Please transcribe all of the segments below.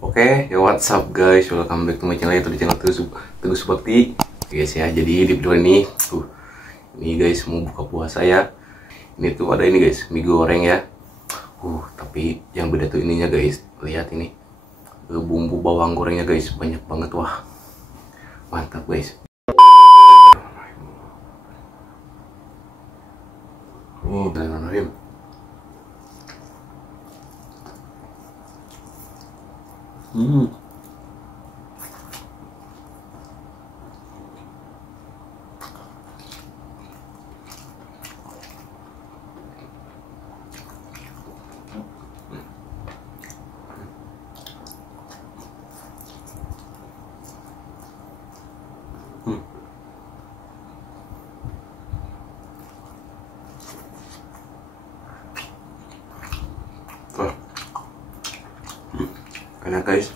Oke, ya what's up guys, welcome back to my channel, yaitu di channel Teguh Subakti. Guys ya, jadi di video ini guys mau buka puasa ya. Ini tuh ada ini guys, mie goreng ya. Tapi yang beda tuh ininya guys, lihat ini bumbu bawang gorengnya guys, banyak banget, wah mantap guys. Bismillahirrahmanirrahim. Enak guys.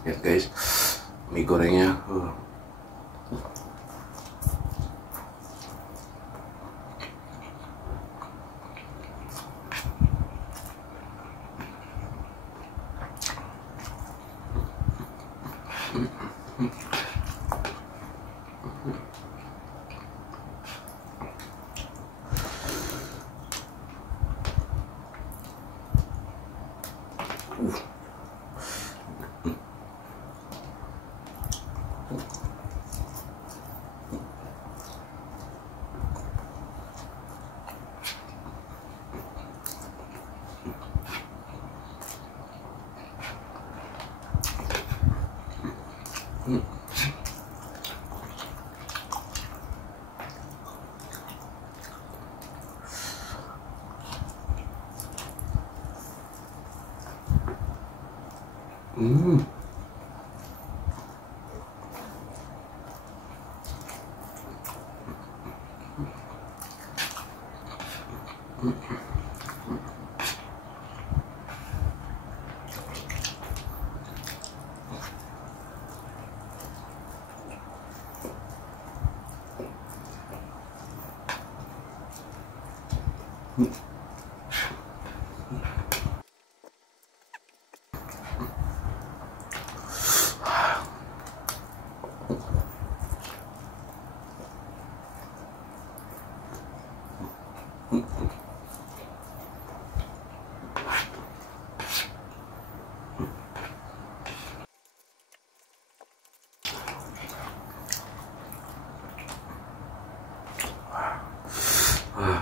Ya guys, mie gorengnya.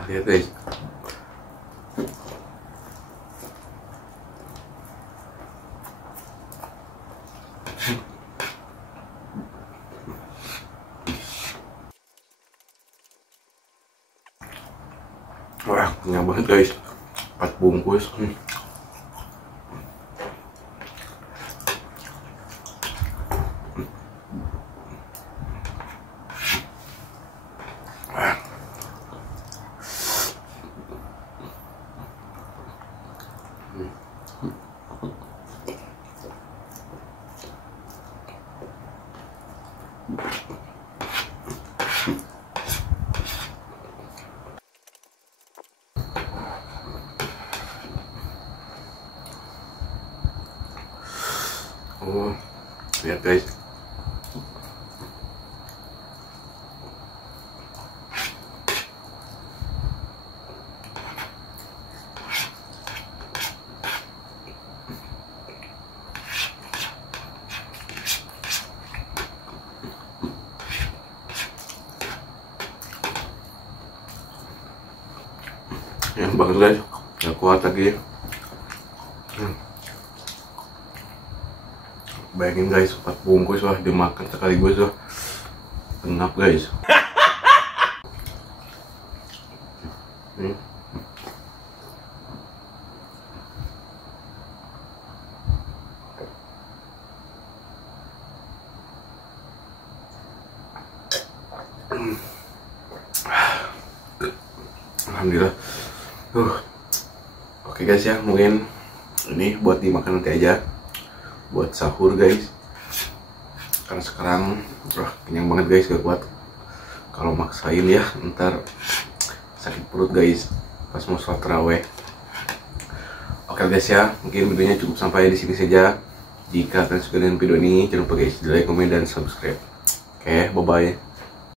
Lihat guys, kenyang banget guys, 4 bungkus. Oh, lihat guys. Yang banget guys, gak kuat lagi. Bayangin guys, 4 bungkus wah dimakan sekaligus wah. Enak guys. Alhamdulillah. Oke guys ya, mungkin ini buat dimakan nanti aja, buat sahur guys. Karena sekarang kenyang banget guys, gak kuat. Kalau maksain ya ntar sakit perut guys pas mau sholat taraweh. Oke guys ya, mungkin videonya cukup sampai di sini saja. Jika kalian suka dengan video ini, jangan lupa guys di like, komen, dan subscribe. Oke, bye bye.